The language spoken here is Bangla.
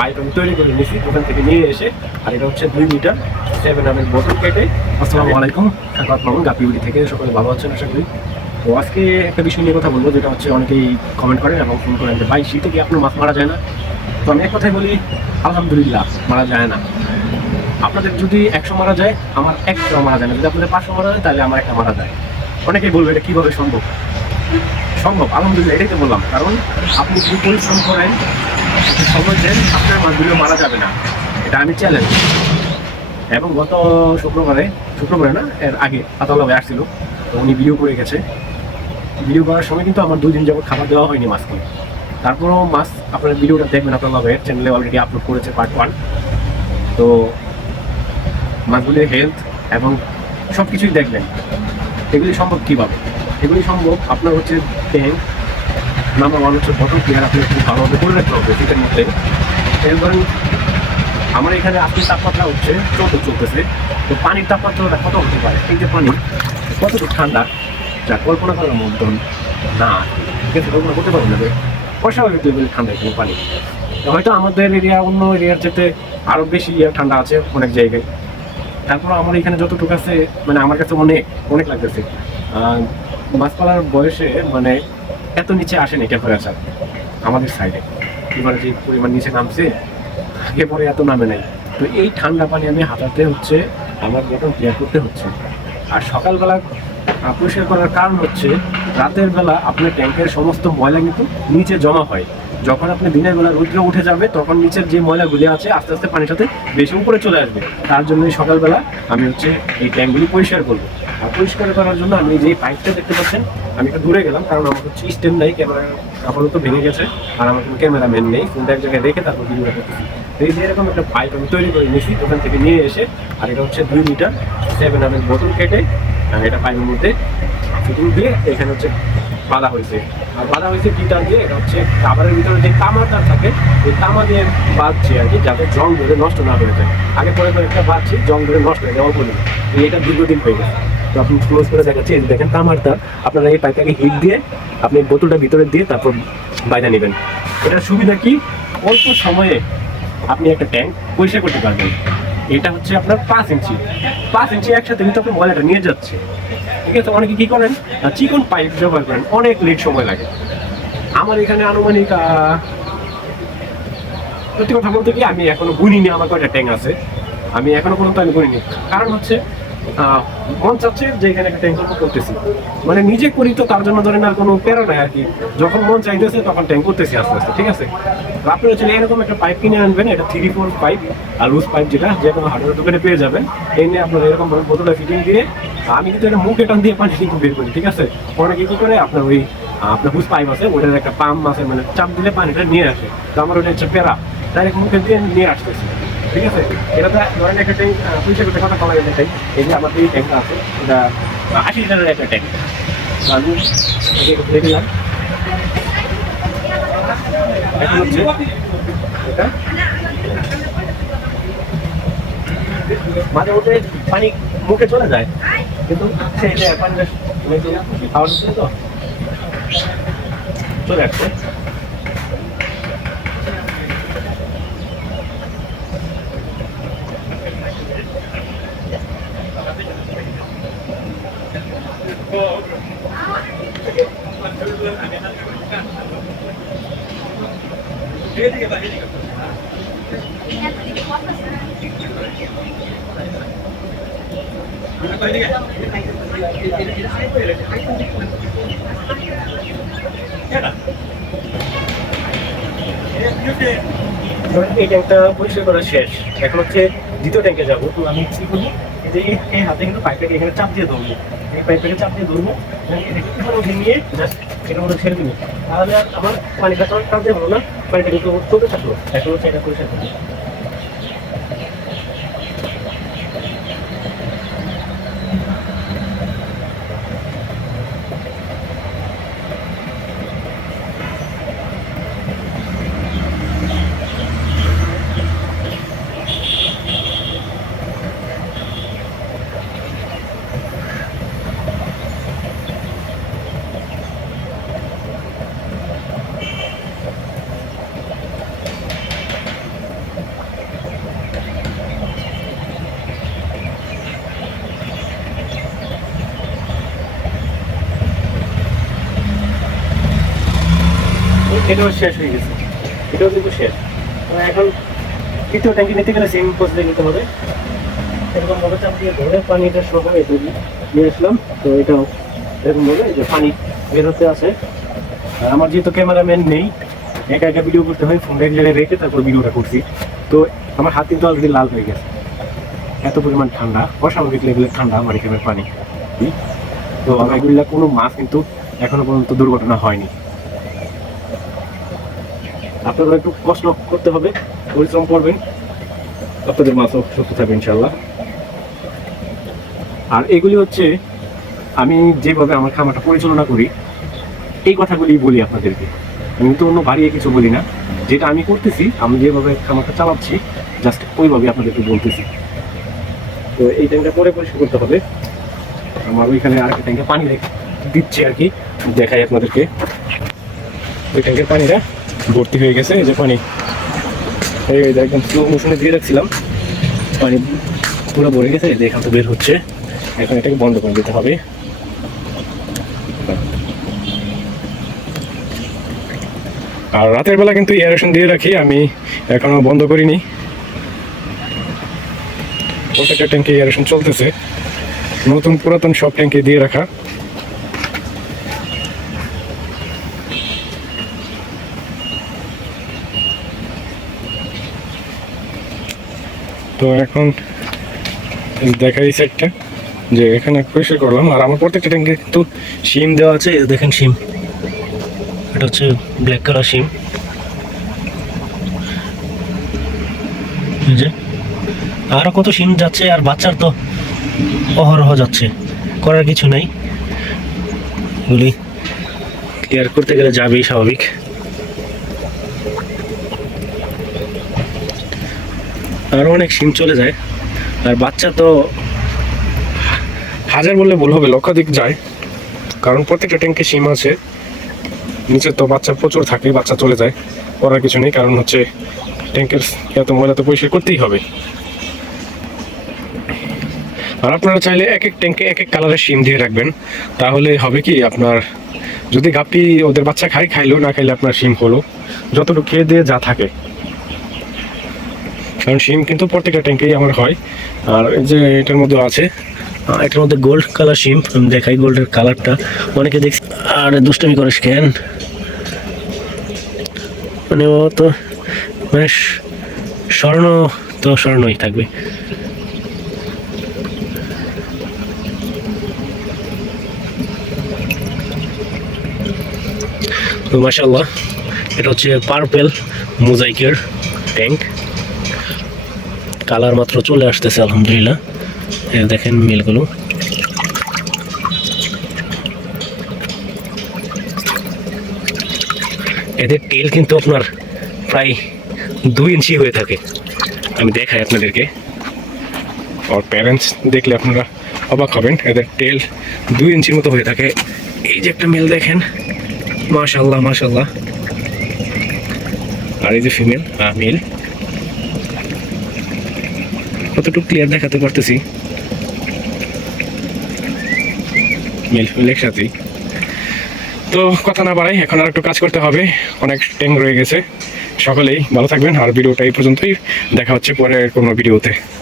পাইপ আমি তৈরি করে নিয়েছি দোকান থেকে নিয়ে এসে, আর এটা হচ্ছে দুই লিটার সেভেন আমের বোতল কেটে। আসসালামু আলাইকুম সাকাত মামুন গাপিউড়ি থেকে, সকলে ভালো আছেন আশা করি। তো আজকে একটা বিষয় নিয়ে কথা বলব, যেটা হচ্ছে অনেকেই কমেন্ট করেন এবং ফোন করেন যে, ভাই, শীতে কি আপনার মাছ মারা যায় না? তো আমি এক কথাই বলি, আলহামদুলিল্লাহ, মারা যায় না। আপনাদের যদি একশো মারা যায়, আমার একটা মারা যায় না। যদি আপনাদের পাঁচশো মারা যায়, তাহলে আমার একটা মারা যায়। অনেকেই বলবে, এটা কীভাবে সম্ভব? সম্ভব, আলহামদুলিল্লাহ, এটাই তো বললাম। কারণ আপনি যদি পরিশ্রম করেন সময় দেন, আপনার মাছগুলো মারা যাবে না। এটা আমি চ্যালেঞ্জ এবং গত শুক্রবারে শুক্রবারে না, এর আগে পাতালা ভাই আসছিল, তো উনি ভিডিও করে গেছে। ভিডিও করার সময় কিন্তু আমার দুই দিন যাবত খাবার দেওয়া হয়নি মাছকে তারপরেও মাছ আপনার ভিডিওটা দেখবেন আপনার ভাইয়ের চ্যানেলে অলরেডি আপলোড করেছে পার্ট ওয়ান তো মাছগুলির হেলথ এবং সব কিছুই দেখবেন। এগুলি সম্ভব কীভাবে? এগুলি সম্ভব আপনার হচ্ছে ট্যাঙ্ক ওয়ান হচ্ছে বটল ক্লিয়ার আপনি একটু ভালোভাবে করে রাখতে হবে শীতের মধ্যে এরপর আমার এখানে আপনি তাপমাত্রা হচ্ছে চৌদ্দ চলতেছে। তো পানির তাপমাত্রাটা কত হতে পারে? এই যে পানি কতটুকু ঠান্ডা? যা কল্পনা করার মতন না আছে? কল্পনা করতে পারবেন না অস্বাভাবিক লেভেল ঠান্ডা এখানে পানি। হয়তো আমাদের এরিয়া অন্য এরিয়ার যেতে আরও বেশি ইয়ে ঠান্ডা আছে অনেক জায়গায়। তারপর আমার এখানে যতটুকু আছে মানে আমার কাছে অনেক অনেক লাগতেছে। আহ, মাছ পালার বয়সে মানে এত নিচে আসেনি টেম্পারেচার আমাদের সাইডে এবারে যে পরিমাণ নিচে নামছে, আগে পরে এত নামে নাই। তো এই ঠান্ডা পানি আমি হাতাতে হচ্ছে, আমার বটন ক্লিয়ার করতে হচ্ছে। আর সকালবেলা পরিষ্কার করার কারণ হচ্ছে, রাতের বেলা আপনার ট্যাঙ্কের সমস্ত ময়লা কিন্তু নিচে জমা হয়। যখন আপনি দিনের বেলা রৌদ্র উঠে যাবে, তখন নিচের যে ময়লাগুলি আছে, আস্তে আস্তে পানির সাথে বেশি উপরে চলে আসবে। তার জন্য সকালবেলা আমি হচ্ছে এই ট্যাঙ্কগুলি পরিষ্কার করব। আর পরিষ্কার করার জন্য আমি যে পাইপটা দেখতে পাচ্ছেন, আমি একটু দূরে গেলাম, কারণ আমার হচ্ছে স্ট্যান্ড নেই, ক্যামেরা আপাতত ভেঙে গেছে, আর আমার কোনো ক্যামেরাম্যান নেই ফোনটা এক জায়গায় রেখে তারপর ভিডিওটা করতেছি। এই যে এরকম একটা পাইপ আমি তৈরি করে নিয়েছি, ওখান থেকে নিয়ে এসে, আর এটা হচ্ছে দুই লিটার সেভেন এম বোতল কেটে আর এটা পাইপের মধ্যে ফিটিং দিয়ে এখানে হচ্ছে বাঁধা হয়েছে। আর বাঁধা হয়েছে তার দিয়ে, এটা হচ্ছে খাবারের ভিতরে যে তার থাকে, ওই তামা দিয়ে বাঁধছি আর কি, যাতে জং ধরে নষ্ট না হয়ে যায়। আগে পরে পরে একটা বাঁধছি জং ধরে নষ্ট হয়ে যায় অল্প দিন। এটা দীর্ঘদিন হয়ে গেছে। তো আপনি ক্লোজ করে দেখাচ্ছি দেখেন তামার তার আপনারা এই পাইপটাকে হিট দিয়ে আপনি বোতলটা ভিতরে দিয়ে তারপর বাইরে নেবেন। এটার সুবিধা কি? অল্প সময়ে আপনি একটা ট্যাঙ্ক পরিষ্কার করতে পারবেন। এটা হচ্ছে আপনার পাঁচ ইঞ্চি। পাঁচ ইঞ্চি একসাথে কিন্তু আপনি ময়লাটা নিয়ে যাচ্ছে ঠিক আছে? অনেকে কী করেন? চিকন পাইপ ব্যবহার করেন। অনেক লেট সময় লাগে। আমার এখানে আনুমানিক সত্যি কথা বলতে কি, আমি এখনও গুনিনি আমার কয়েকটা ট্যাং আছে। আমি এখনও পর্যন্ত আমি গুনিনি। কারণ হচ্ছে মন করতেছি। মানে নিজে করি তো, তার জন্য ধরেন আর কোনো আর কি। যখন মন চাইতেছে, তখন ট্যাঙ্ক করতেছি আস্তে আস্তে, ঠিক আছে? আপনি হচ্ছে এরকম একটা পাইপ কিনে আনবেন, এটা থ্রি ফোর পাইপ আর লুজ পাইপ যেটা, যে কোনো হার্ডওয়ার দোকানে পেয়ে যাবেন। এই নিয়ে আপনার এরকম বোতলে ফিটিং দিয়ে, আমি কিন্তু এটা মুখে দিয়ে পানি কিন্তু বের করি, ঠিক আছে? অনেকে কি করে, আপনার ওই, আপনার হুস পাইপ আছে ওটার একটা পাম্প আছে মানে চাপ দিলে পানিটা নিয়ে আসে। তো আমার ওটা হচ্ছে প্যারা ডাইরেক্ট মুখে দিয়ে নিয়ে আসতেছে। ঠিক আছে? এটা ধরেন একটা ট্যাঙ্ক পয়সা করতে কথা কলা গেছে এই যে আমার এই ট্যাঙ্কটা আছে, এটা আশি লিটারের একটা ট্যাঙ্ক আমি দেখলাম এটা। মাঝে মধ্যে পানি মুখে চলে যায়, কিন্তু সেই পানিটা খাওয়ার তো চলে আসছে। এই ট্যাঙ্কটা পরিষ্কার করা শেষ। এখন হচ্ছে দ্বিতীয় ট্যাঙ্কে যাব। তো আমি কি করব? এই যে এই- হাতে কিন্তু পাইপটাকে এখানে চাপ দিয়ে ধরবো। এই পাইপটাকে চাপ দিয়ে ধরবো এবং এখানে নিয়ে জাস্ট এটার মধ্যে ছেড়ে দিবো। তাহলে আর আমার পানিটা তো টানতে হলো না, পানিটা কিন্তু চলতে থাকল। এখন হচ্ছে এটা পরিষ্কার এটাও শেষ হয়ে গেছে। এটাও কিন্তু শেষ। তো এখন তৃতীয় ট্যাঙ্কি নিতে গেলে সেম প্রসেসে নিতে হবে। এরকম ভাবে চাপ দিয়ে ধরে পানিটা সহ এটা নিয়ে আসলাম। তো এটাও এরকম ভাবে যে পানি বের হতে আছে। আর আমার যেহেতু ক্যামেরাম্যান নেই, একা একা ভিডিও করতে হয় ফোন এক জায়গায় রেখে তারপর ভিডিওটা করছি। তো আমার হাত কিন্তু অলরেডি লাল হয়ে গেছে। এত পরিমাণ ঠান্ডা, অস্বাভাবিক লেভেলের ঠান্ডা আমার এখানের পানি। তো এগুলা কোনো মাছ কিন্তু এখনও পর্যন্ত দুর্ঘটনা হয়নি। আপনারা একটু কষ্ট করতে হবে, পরিশ্রম করবেন। আপনাদের মাছও সুস্থ থাকবে ইনশাল্লাহ আর এগুলি হচ্ছে, আমি যেভাবে আমার খামারটা পরিচালনা করি, এই কথাগুলি বলি আপনাদেরকে। আমি তো অন্য বাড়িয়ে কিছু বলি না। যেটা আমি করতেছি, আমি যেভাবে খামারটা চালাচ্ছি, জাস্ট ওইভাবে আপনাদেরকে বলতেছি। তো এই ট্যাঙ্কটা পরে পরিষ্কার করতে হবে। আমার ওইখানে আর একটা ট্যাঙ্কে পানি দিচ্ছি আর কি, দেখাই আপনাদেরকে। ওই ট্যাঙ্কের পানিটা ভর্তি হয়ে গেছে, এই যে পানি। এই একদম স্লো মোশনে দিয়ে রাখছিলাম পানি পুরো ভরে গেছে, এই যে এখান থেকে বের হচ্ছে। এখন এটাকে বন্ধ করে দিতে হবে। আর রাতের বেলা কিন্তু এয়ারেশন দিয়ে রাখি, আমি এখনও বন্ধ করিনি। প্রত্যেকটা ট্যাঙ্কে এয়ারেশন চলতেছে। নতুন পুরাতন সব ট্যাঙ্কে দিয়ে রাখা। তো এখন দেখা এই সেটটা যে এখানে পরিষ্কার করলাম। আর আমার প্রত্যেকটা ট্যাঙ্কে কিন্তু সিম দেওয়া আছে। দেখেন সিম এটা হচ্ছে ব্ল্যাক কালার সিম যে। আরও কত সিম যাচ্ছে, আর বাচ্চার তো অহরহ যাচ্ছে। করার কিছু নাই। এগুলি ক্লিয়ার করতে গেলে যাবেই স্বাভাবিক। আরও অনেক সিম চলে যায়। আর বাচ্চা তো হাজার বললে ভুল হবে, লক্ষাধিক যায়। কারণ প্রত্যেকটা ট্যাঙ্কে সিম আছে। নিচে তো বাচ্চা প্রচুর থাকে, বাচ্চা চলে যায়। করার কিছু নেই, কারণ হচ্ছে ট্যাঙ্কের এত ময়লা তো পরিষ্কার করতেই হবে। আর আপনারা চাইলে এক এক ট্যাঙ্কে এক এক কালারের সিম দিয়ে রাখবেন। তাহলে হবে কি আপনার, যদি গাপি ওদের বাচ্চা খাই খাইলো, না খাইলে আপনার সিম হলো। যতটুকু খেয়ে দিয়ে যা থাকে। কারণ সিম কিন্তু প্রত্যেকটা ট্যাঙ্কেই আমার হয়। আর যে এটার মধ্যে আছে এটার মধ্যে গোল্ড কালার সিম আমি দেখাই গোল্ডের কালারটা অনেকে দেখছি, আর দুষ্টামি করে স্ক্যান মানে ও তো মানে স্বর্ণ তো স্বর্ণই থাকবে। তো মাসাল্লাহ এটা হচ্ছে পার্পেল মোজাইকের ট্যাঙ্ক কালার মাত্র চলে আসতেছে, আলহামদুলিল্লাহ। দেখেন মিলগুলো। এদের টেল কিন্তু আপনার প্রায় দুই ইঞ্চি হয়ে থাকে। আমি দেখাই আপনাদেরকে। আর প্যারেন্টস দেখলে আপনারা অবাক হবেন, এদের টেল দুই ইঞ্চির মতো হয়ে থাকে। এই যে একটা মেল দেখেন মাশাল্লাহ মাশাল্লাহ আর এই যে ফিমেল মেল কতটুকু ক্লিয়ার দেখাতে পারতেছি? তো কথা না বাড়াই, এখন আর একটু কাজ করতে হবে। অনেক ট্যাং রয়ে গেছে। সকলেই ভালো থাকবেন। আর ভিডিওটা এই পর্যন্তই। দেখা হচ্ছে পরে কোনো ভিডিওতে।